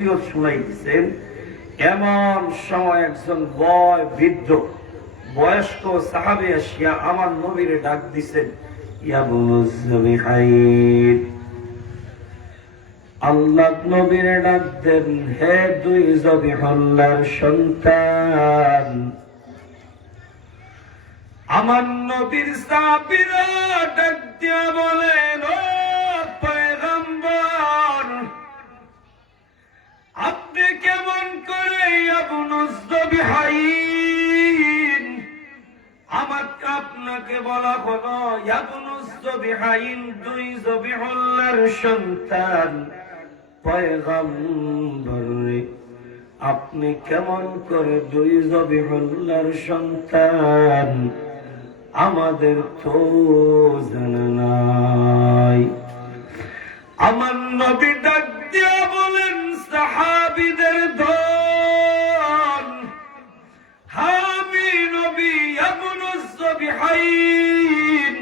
শুনাইতেছেন। এমন সময় একজন বৃদ্ধ বয়স্ক সাহাবী আসিয়া আমার নবীরে ডাক দিছেন, ইয়া বুনুজ্জবিহাইন। আল্লাহ নবীরে ডাক দেন, হে দুই জবিহুল্লাহর সন্তান। আমার নবীর সাহাবীরা ডাক দিয়া বলেন, ও পয়গম্বর, আপনি কেমন করে আমাকে আপনাকে বলা হলো ইয়াবনুজ্জবিহাইন, দুই জবিহুল্লাহর সন্তান। পয়গম্বর, আপনি কেমন করে দুই জবিহুল্লাহর সন্তান? আমাদের তো জানা নাই। আমার নবী ডাক দিয়া বলেন, সাহাবীদের দল, আমি নবী ইয়াবনুজ্জবিহাইন,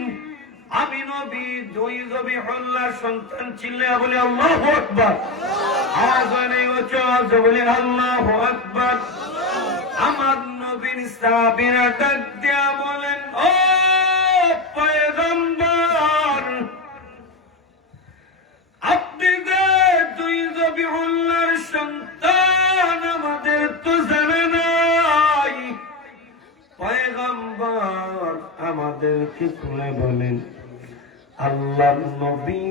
আমি নবী দুই জবিহুল্লাহর সন্তান। চিল্লায়া বলে আল্লাহু আকবার। আওয়াজ নেই উচ্চ বলে আল্লাহু আকবার। আমার নবীর সাহাবীরা ডাক দিয়া বলেন, ও পয়গম্বর, আপনি যে দুই জবিহুল্লাহর সন্তান, আমাদের তো জানা নাই। পয়গম্বর, আমাদেরকে খুলে বলেন। আল্লাহর নবী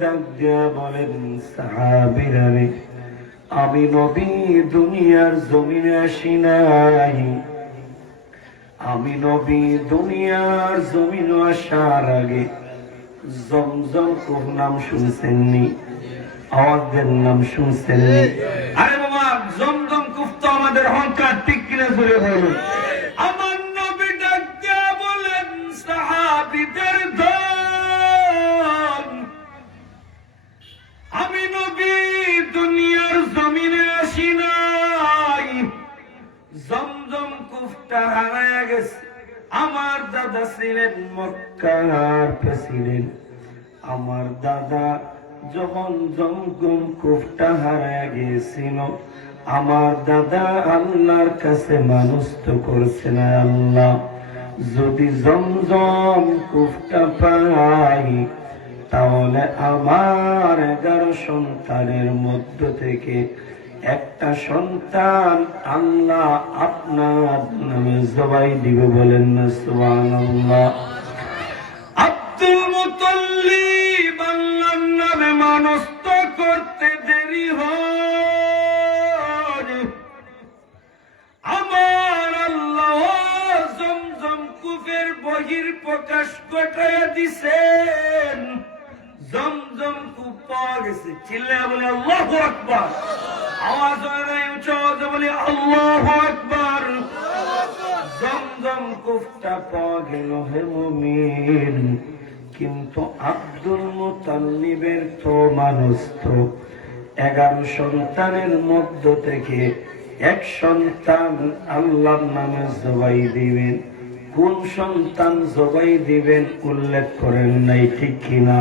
ডাক দিয়া বলেন, সাহাবীরা রে, আমি নবী দুনিয়ার জমিনে আসি নাই। আমি নবী দুনিয়ার জমিনে আসার আগে জমজম কূপ নাম শুনছেননি? আওয়াজের নাম শুনছেননি? আরে বাবা, জমজম কূপ তো আমাদের অহংকার, ঠিক কিনা জোরে বলুন। আমার নবী ডাক দিয়া বলেন, সাহাবীদের দল, আমি নবী দুনিয়ার জমিনে আসি নাই। জমজম কূপটা হারায়া গেছে। আমার দাদা ছিলেন মক্কার প্রেসিডেন্ট। আমার দাদা যখন জমজম কূপটা হারায়া গিয়েছিল, আমার দাদা আল্লাহর কাছে মানস্ত করছে না, আল্লাহ যদি জমজম কূপটা পাই, তাহলে আমার 11 সন্তানের মধ্য থেকে একটা সন্তান আল্লাহ আপনার নামে জবাই দিবে। বলেন না সুবহানাল্লাহ। আব্দুল মুত্তালিব আল্লাহর নামে মানস্ত করতে দেরি হয়, আমার আল্লাহ জমজম কূপের বহির প্রকাশ ঘটায়া দিছেন। জমজম কূপ পাওয়া গেছে। চিল্লায়া বলে আল্লাহু আকবার। আওয়াজ হয় উচ্চ বলে আল্লাহু আকবার। জমজম কূপটা পাওয়া গেল, হে মুমিন। কিন্তু আব্দুল মুত্তালিবের তো মানুষ তো 11 সন্তানের মধ্য থেকে এক সন্তান আল্লাহর নামে জবাই দিবেন। কোন সন্তান জবাই দিবেন উল্লেখ করেন নাই, ঠিক কিনা?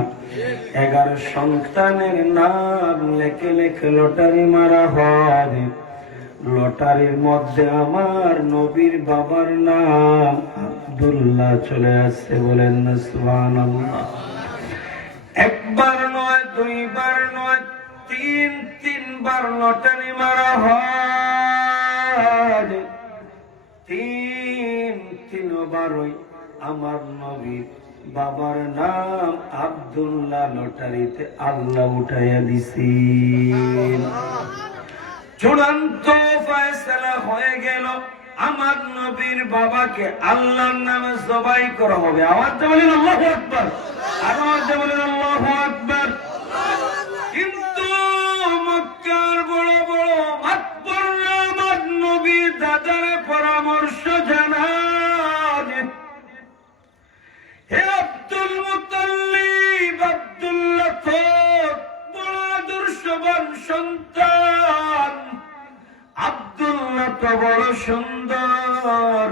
11 সন্তানের নাম লেখে লেখে লটারি মারা হয়। লটারির মধ্যে আমার নবীর বাবার নাম আব্দুল্লাহ চলে আসছে। বলেন না সুবহানাল্লাহ। একবার নয়, দুইবার নয়, তিনবার লটারি মারা হয়। তিনবারই আমার নবীর বাবার নাম আব্দুল্লাহ লটারিতে আল্লাহ উঠাইয়া দিছি। চূড়ান্ত ফয়সালা হয়ে গেল, আমার নবীর বাবাকে আল্লাহর নামে জবাই করা হবে। আওয়াজ বলেন আল্লাহু আকবার। আর আওয়াজ বলেন আল্লাহু আকবার। কিন্তু মক্কার বড় বড় মাতবররা আমার নবীর দাদার পরামর্শ জানান, হে আব্দুল মুত্তালিব, আব্দুল্লাহ তো বড় আদর্শবান সন্তান, আব্দুল্লাহ তো বড় সুন্দর।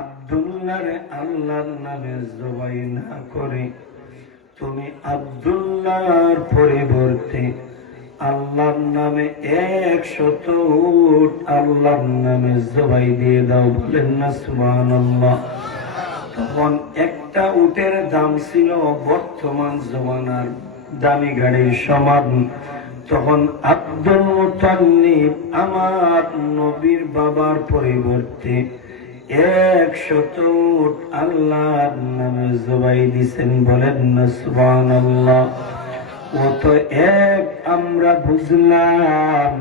আব্দুল্লাহরে আল্লাহর নামে জবাই না করে তুমি আব্দুল্লাহর পরিবর্তে আল্লাহর নামে 100 উট আল্লাহর নামে জবাই দিয়ে দাও, বলেন না সুবহানাল্লাহ। তখন একটা উটের দাম ছিল বর্তমান জমানার দামি গাড়ির সমান। তখন আব্দুল মুতাল্লিব আমার নবীর বাবার পরিবর্তে 100 উট আল্লাহর নামে জবাই দিছেন, বলেন না সুবহানাল্লাহ। ও তো এক আমরা বুঝলাম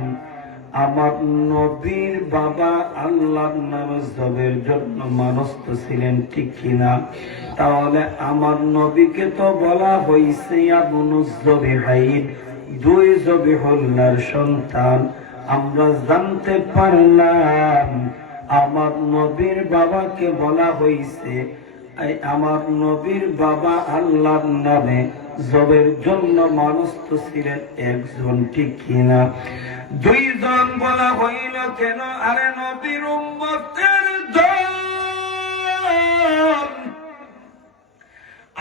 আমার নবীর বাবা আল্লাহর নামে জবের জন্য মানুষ তো ছিলেন, ঠিক কিনা? তাহলে আমার নবীকে তো বলা হয়েছে আবুনুজ জবিহাইন, 2 জবিহুল্লাহর সন্তান। আমরা জানতে পারলাম আমার নবীর বাবাকে বলা হয়েছে আমার নবীর বাবা আল্লাহর নামে জবের জন্য মানুষ তো ছিলেন একজন, ঠিক কিনা? 2 জন বলা হইল কেন? আরে নবীর উম্মতের দল,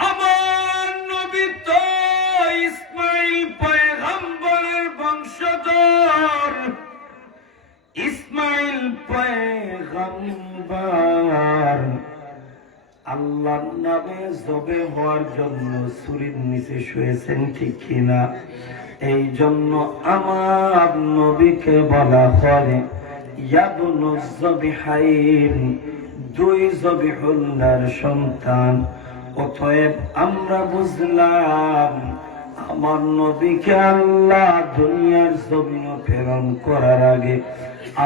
আমার নবী তো ইসমাইল পয়গম্বরের বংশধর। ইসমাইল পয়গম্বর আল্লাহর নামে জবে হওয়ার জন্য ছুরির নিচে শুয়েছেন, ঠিক কিনা? এই জন্য আমার নবীকে বলা হয় ইয়াবনুজ জবিহাইন, 2 জবিহুল্লাহর সন্তান। অতএব আমরা বুঝলাম আমার নবীকে আল্লাহ দুনিয়ার জমিনে প্রেরণ করার আগে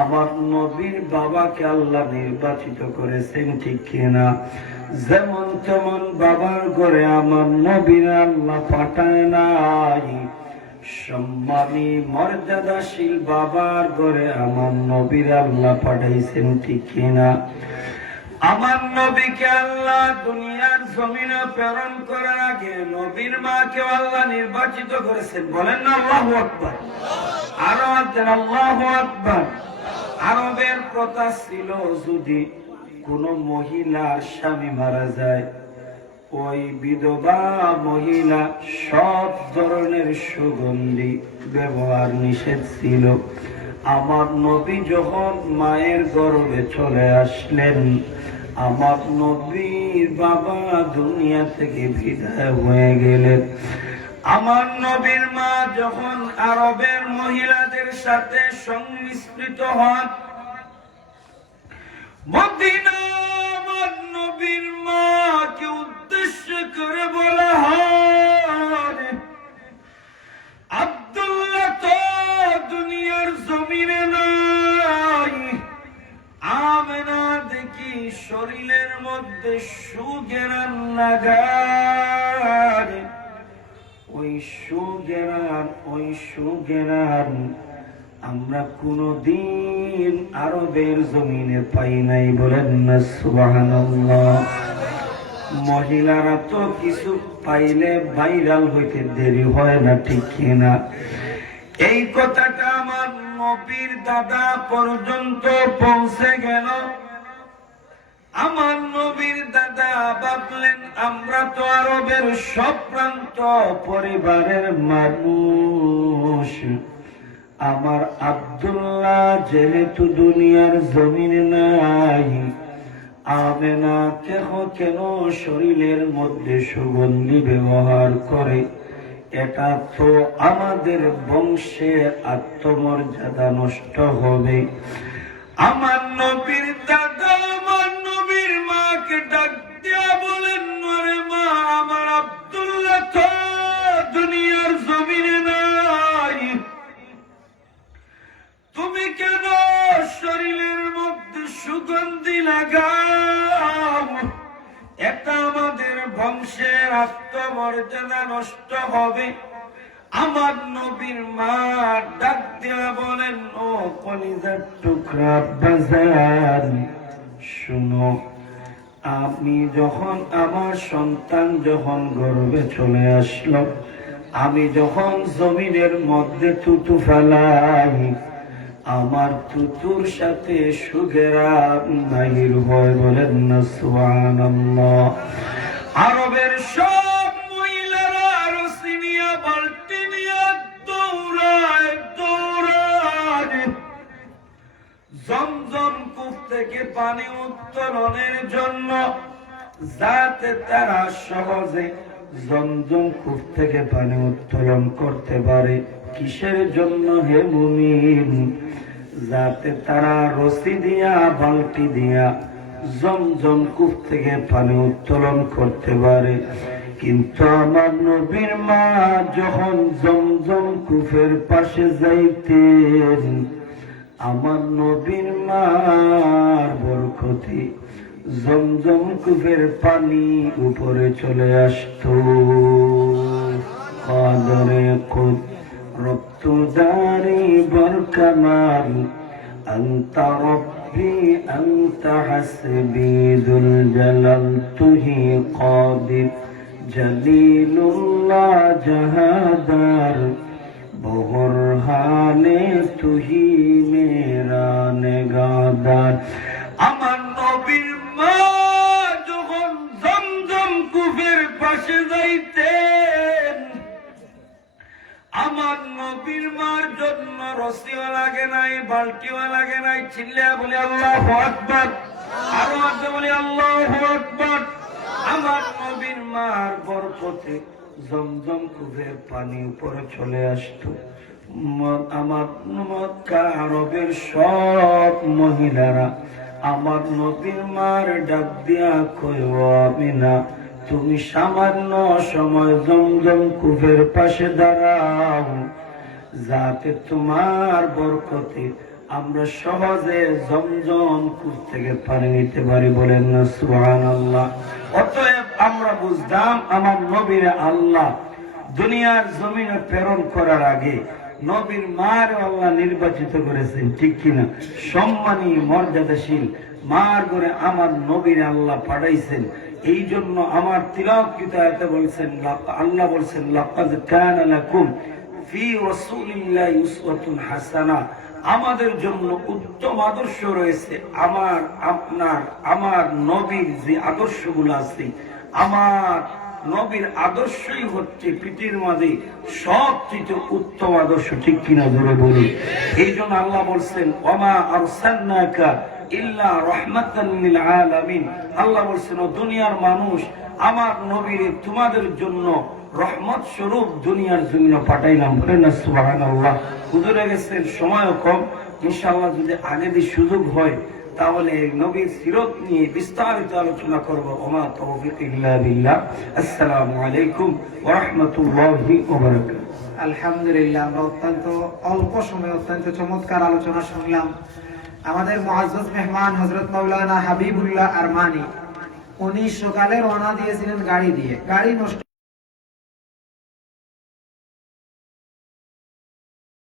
আমার নবীর বাবাকে আল্লাহ নির্বাচিত করেছেন, ঠিক কিনা? যেমন তেমন বাবার ঘরে আমার নবীর আল্লাহ পাঠায় নাই, সম্মানী মর্যাদাশীল বাবার ঘরে আমার নবীর আল্লাহ পাঠাইছেন, ঠিক কিনা? আমার নবীকে আল্লাহ দুনিয়ার জমিনে প্রেরণ করার আগে নবীর মাকে আল্লাহ নির্বাচিত করেছেন, বলেন না আল্লাহু আকবার। আরো আল্লাহু আকবার। আরবের প্রথা ছিল যদি কোন মহিলার স্বামী মারা যায়, ওই বিধবা মহিলা সব ধরনের সুগন্ধি ব্যবহার নিষেধ ছিল। আমার নবী যখন মায়ের গর্ভে চলে আসলেন, আমার নবীর বাবা দুনিয়া থেকে বিদায় হয়ে গেলেন। আমার নবীর মা যখন আরবের মহিলাদের সাথে সংমিশ্রিত হন, মদিনা আমার নবীর মাকে উদ্দেশ্য করে বলা হয় আব্দুল্লাহ তো দুনিয়ার জমিনে নাই। আমেনা দেখি শরীরের মধ্যে সুগেরান লাগায়, ওই সুগেরান আমরা কোনদিন আরবের জমিনে পাই নাই, বলেন না সুবহানাল্লাহ। মহিলারা তো কিছু পাইলে ভাইরাল হইতে দেরি হয় না, ঠিক কিনা? এই কথাটা আমার নবীর দাদা পর্যন্ত পৌঁছে গেল। আমার নবীর দাদা ভাবলেন আমরা তো আরবের সব প্রান্ত পরিবারের মানুষ, আমার আব্দুল্লাহ যেহেতু দুনিয়ার জমিনে নাই, আমেনা কেন শরীরের মধ্যে সুগন্ধি ব্যবহার করে? এটা তো আমাদের বংশের আত্মমর্যাদা নষ্ট হবে। আমার নবীর দাদা আমার নবীর মাকে ডাক দিয়া বলেন, আরে মা, আমার আব্দুল্লাহ তো দুনিয়ার জমিনে নাই, তুমি কেন শরীরের মধ্যে সুগন্ধি লাগাও? এটা আমাদের বংশের আত্মমর্যাদা নষ্ট হবে। আমার নবীর মা ডাক দিয়া বলেন, ও কলিজার টুকরা বাজার, শুনো, আমি যখন আমার সন্তান যখন গর্ভে চলে আসলো, আমি যখন জমিনের মধ্যে থুতু ফেলাই, আমার থুতুর সাথে সুগেরান বাহির হয়, বলেন না সুবহানাল্লাহ। আরবের সব মহিলারা রসিনিয়া বালতি নিয়ে দৌড়ায় জমজম কূপ থেকে পানি উত্তোলনের জন্য যাতে তারা সহজে জমজম কূপ থেকে পানি উত্তোলন করতে পারে। কিসের জন্য হে মুমিন? যাতে তারা রশি দিয়া বালতি দিয়া জমজম কূপ থেকে পানি উত্তোলন করতে পারে। কিন্তু আমার নবীর মা যখন জমজম কূপের পাশে যাইতেন, আমার নবীর মার বরকতে জমজম কূপের পানি উপরে চলে আসতো। কাদরে কুদ রব্তুদারি বরকামাল আনতা রব্বি আনতা হাসবি দুল জালাল তুহি কাদির জলিলুল্লাহ জাহাদার বহরহানে তুহি মেরা নেগাদার। আমার নবীর মা যখন জমজম কূপের পাশে যাইতেন, আমার নবীর মার জন্য রশিও লাগে নাই, বালতিও লাগে নাই। চিল্লা বলে আল্লাহু আকবার, আরো আছে বলে আল্লাহু আকবার। আমার নবীর মার বরকতে জমজম কূপের পানি উপরে চলে আসতো। আমার মক্কা আরবের সব মহিলারা আমার নবীর মার ডাক দিয়া কয়, ও আমিনা, তুমি সামান্য সময় জমজম কূপের পাশে দাঁড়াও, যাতে তোমার বরকতে আমরা সহজে জমজম কূপ থেকে পানি নিতে পারি। বলেন না সুবহানাল্লাহ। অতএব আমরা বুঝলাম আমার নবীর আল্লাহ দুনিয়ার জমিনে প্রেরণ করার আগে নবীর মার আল্লাহ নির্বাচিত করেছেন, ঠিক কিনা? সম্মানী মর্যাদাশীল মার করে আমার নবীর আল্লাহ পাঠাইছেন। এই জন্য আমার তিলাওয়াতকৃত আয়াতে বলছেন, আল্লাহ বলছেন, লাকাদ কানা লাকুম ফি রাসূলিল্লাহি উসওয়াতুন হাসানা, আমাদের জন্য উত্তম আদর্শ রয়েছে। আমার নবীর যে আদর্শগুলো আছে, আমার নবীর আদর্শই হচ্ছে পৃথিবীর মাঝে সবচেয়ে উত্তম আদর্শ, ঠিক কিনা? জোরে বলি। এই জন্য আল্লাহ বলছেন, ওমা আরসালনাকা ইল্লা রাহমাতান লিল আলামিন। আল্লাহ বলছেন, ও দুনিয়ার মানুষ, আমার নবীর তোমাদের জন্য রহমত স্বরূপ দুনিয়ার জন্য পাঠাইলাম। বলেন না সুবহানাল্লাহ। হুজুরে গেছেন, সময়ও কম, ইনশাআল্লাহ যদি আগে দিয়ে সুযোগ হয় তাহলে নবীর সিরত নিয়ে বিস্তারিত আলোচনা করব। ওমা তৌফিক ইল্লা বিল্লাহ। আসসালামু আলাইকুম ওয়া রাহমাতুল্লাহি ওয়া বারাকাতুহু। আলহামদুলিল্লাহ, আমরা অত্যন্ত অল্প সময়ে অত্যন্ত চমৎকার আলোচনা শুনলাম। আমাদের মুআজ্জাজ মেহমান হযরত মাওলানা হাবিবুল্লাহ আরমানি, উনি সকালে রওনা দিয়েছিলেন গাড়ি দিয়ে, গাড়ি নষ্ট